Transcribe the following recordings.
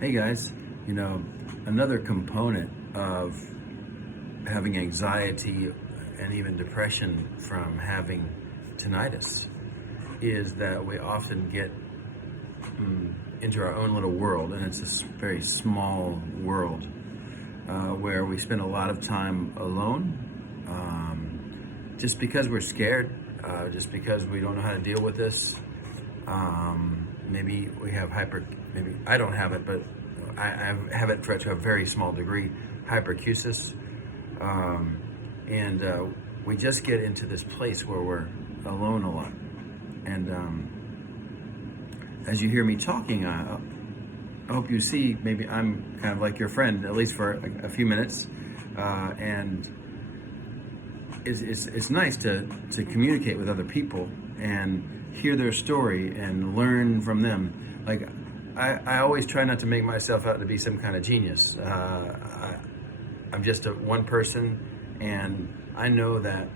Hey guys, you know, another component of having anxiety and even depression from having tinnitus is that we often get into our own little world, and it's a very small world where we spend a lot of time alone just because we're scared, just because we don't know how to deal with this. Maybe we have maybe I don't have it, but I have it to a very small degree, hyperacusis. And we just get into this place where we're alone a lot. And as you hear me talking, I hope you see maybe I'm kind of like your friend, at least for a few minutes. And it's nice to communicate with other people and hear their story and learn from them. Like I always try not to make myself out to be some kind of genius. I'm just one person, and I know that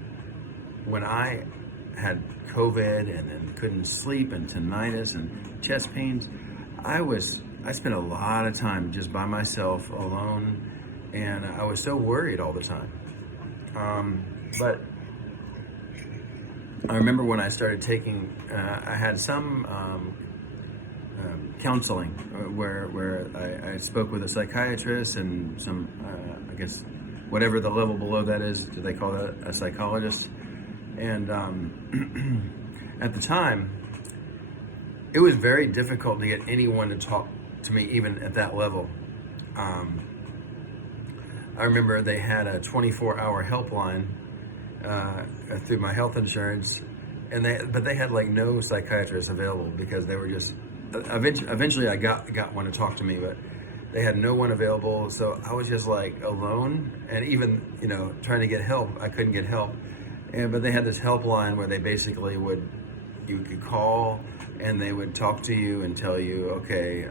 when I had COVID and then couldn't sleep and tinnitus and chest pains, I spent a lot of time just by myself alone, and I was so worried all the time. But I remember when I started taking, I had some counseling where I spoke with a psychiatrist and some, I guess, whatever the level below that is, do they call that a psychologist? And at the time, it was very difficult to get anyone to talk to me, even at that level. I remember they had a 24-hour helpline through my health insurance, but they had like no psychiatrists available because they were just. Eventually, I got one to talk to me, but they had no one available. So I was just like alone, and even trying to get help, I couldn't get help. But they had this helpline where they basically you could call and they would talk to you and tell you, okay,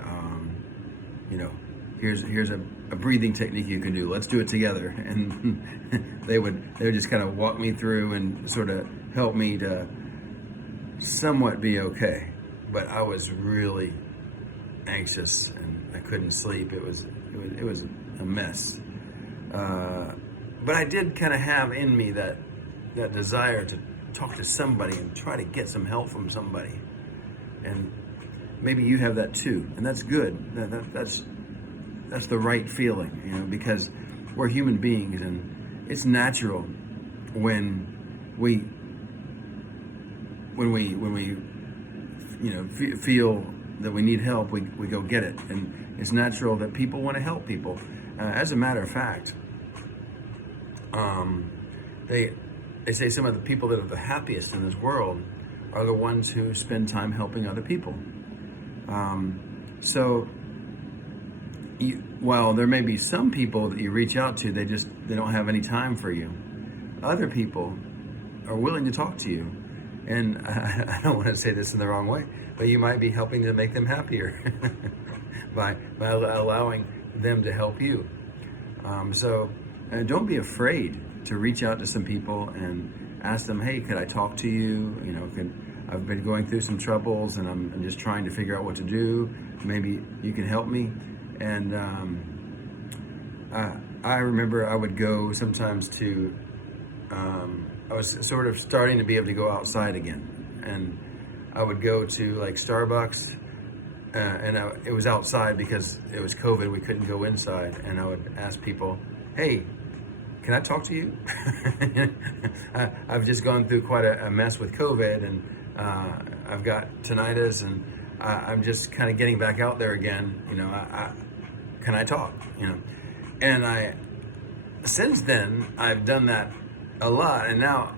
here's a breathing technique you can do. Let's do it together. And they would just kind of walk me through and sort of help me to somewhat be okay. But I was really anxious and I couldn't sleep. It was a mess. But I did kind of have in me that desire to talk to somebody and try to get some help from somebody. And maybe you have that too, and that's good. That's the right feeling, because we're human beings, and it's natural when we feel that we need help, we go get it. And it's natural that people want to help people. As a matter of fact, they say some of the people that are the happiest in this world are the ones who spend time helping other people. While there may be some people that you reach out to, they don't have any time for you. Other people are willing to talk to you. And I don't want to say this in the wrong way, but you might be helping to make them happier by allowing them to help you. Don't be afraid to reach out to some people and ask them, hey, could I talk to you? I've been going through some troubles and I'm just trying to figure out what to do. Maybe you can help me. And I remember I would go sometimes to, I was sort of starting to be able to go outside again. And I would go to like Starbucks, it was outside because it was COVID, we couldn't go inside. And I would ask people, hey, can I talk to you? I've just gone through quite a mess with COVID, and I've got tinnitus, and I'm just kind of getting back out there again. Can I talk? And since then, I've done that a lot, and now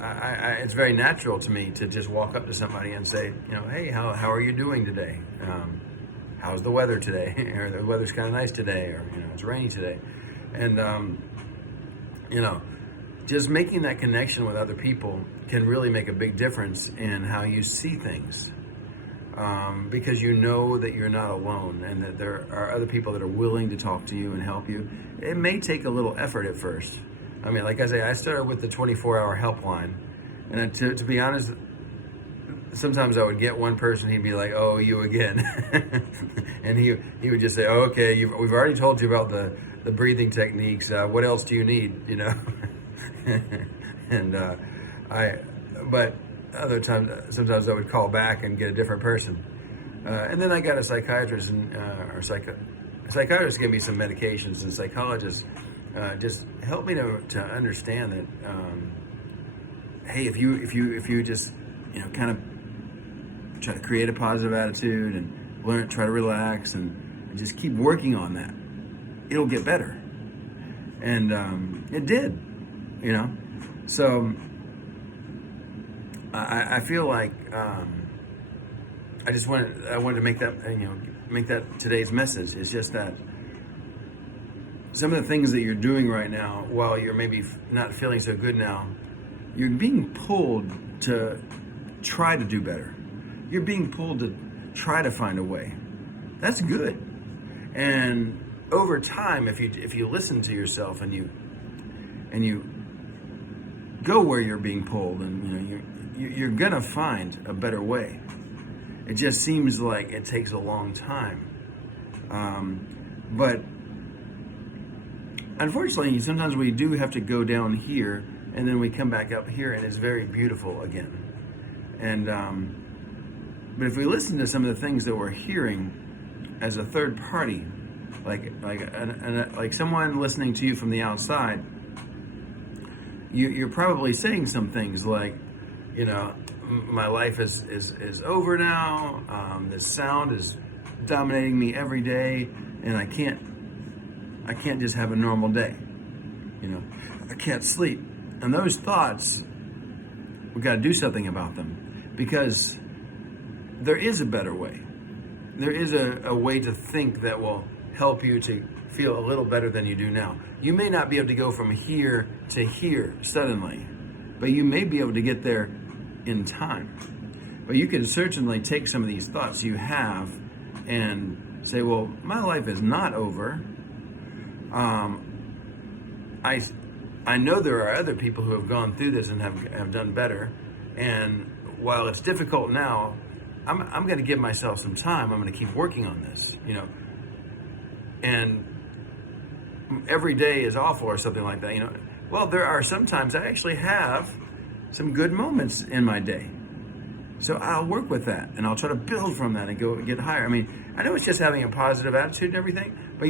it's very natural to me to just walk up to somebody and say, hey, how are you doing today? How's the weather today? Or the weather's kind of nice today, or it's rainy today, and just making that connection with other people can really make a big difference in how you see things. Because you know that you're not alone and that there are other people that are willing to talk to you and help you. It may take a little effort at first. Like I say, I started with the 24-hour helpline. And to be honest, sometimes I would get one person, he'd be like, "Oh, you again," and he would just say, "Oh, okay, we've already told you about the breathing techniques. What else do you need?" You know, and I, but other times, sometimes I would call back and get a different person, and then I got a psychiatrist and psychiatrist gave me some medications, and psychologists just helped me to understand that. Hey, if you just kind of try to create a positive attitude and try to relax and just keep working on that, it'll get better. And it did, So I feel like I wanted to make that make that today's message. It's just that some of the things that you're doing right now, while you're maybe not feeling so good now, you're being pulled to try to do better. You're being pulled to try to find a way. That's good. And over time, if you listen to yourself and you go where you're being pulled, and you're gonna find a better way. It just seems like it takes a long time. But unfortunately, sometimes we do have to go down here, and then we come back up here, and it's very beautiful again. And but if we listen to some of the things that we're hearing as a third party, like someone listening to you from the outside, you're probably saying some things like, my life is over now. This sound is dominating me every day, and I can't just have a normal day. I can't sleep. And those thoughts, we've got to do something about them, because there is a better way. There is a way to think that will help you to feel a little better than you do now. You may not be able to go from here to here suddenly, but you may be able to get there in time. But you can certainly take some of these thoughts you have and say, well, my life is not over. I know there are other people who have gone through this and have done better. And while it's difficult now, I'm going to give myself some time. I'm going to keep working on this, And every day is awful or something like that, Well, there are sometimes I actually have some good moments in my day. So I'll work with that, and I'll try to build from that and go get higher. I know it's just having a positive attitude and everything, but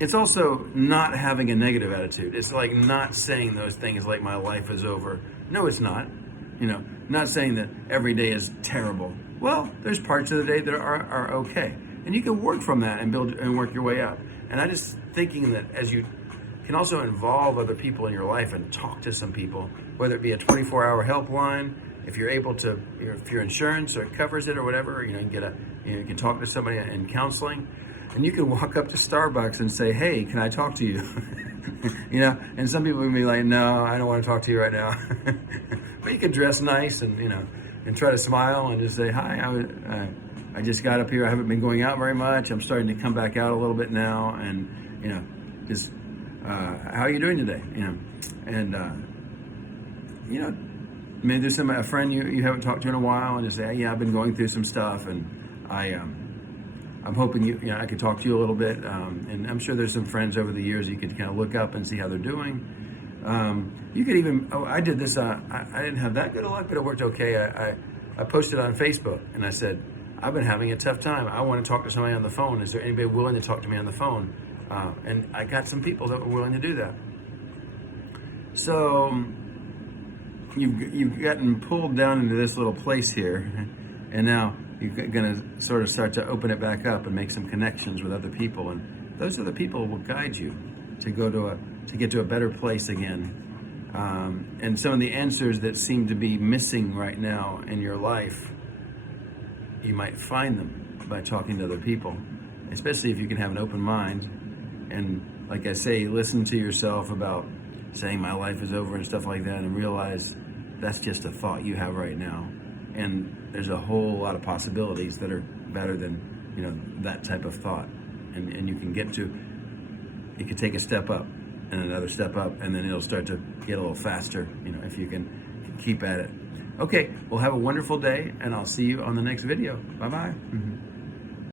it's also not having a negative attitude. It's like not saying those things like my life is over. No, it's not. Not saying that every day is terrible. Well, there's parts of the day that are okay. And you can work from that and build and work your way up. And I just thinking that as you can also involve other people in your life and talk to some people, whether it be a 24-hour helpline, if you're able to, if your insurance or covers it or whatever, you can talk to somebody in counseling. And you can walk up to Starbucks and say, hey, can I talk to you? And some people will be like, no, I don't want to talk to you right now. But you can dress nice and, and try to smile and just say, hi, I just got up here. I haven't been going out very much. I'm starting to come back out a little bit now. And, just, how are you doing today? And, maybe there's a friend you haven't talked to in a while, and just say, yeah, I've been going through some stuff, and I'm hoping I could talk to you a little bit, and I'm sure there's some friends over the years you could kind of look up and see how they're doing. You could even, I did this, I didn't have that good of luck, but it worked okay. I posted on Facebook, and I said, I've been having a tough time. I want to talk to somebody on the phone. Is there anybody willing to talk to me on the phone? And I got some people that were willing to do that. So you've gotten pulled down into this little place here, and now you're going to sort of start to open it back up and make some connections with other people, and those are the people who will guide you to go to get to a better place again. And some of the answers that seem to be missing right now in your life, you might find them by talking to other people, especially if you can have an open mind. And like I say, listen to yourself about saying my life is over and stuff like that, and realize that's just a thought you have right now. And there's a whole lot of possibilities that are better than, that type of thought. And you can you can take a step up and another step up, and then it'll start to get a little faster, if you can keep at it. Okay, well, have a wonderful day, and I'll see you on the next video. Bye-bye.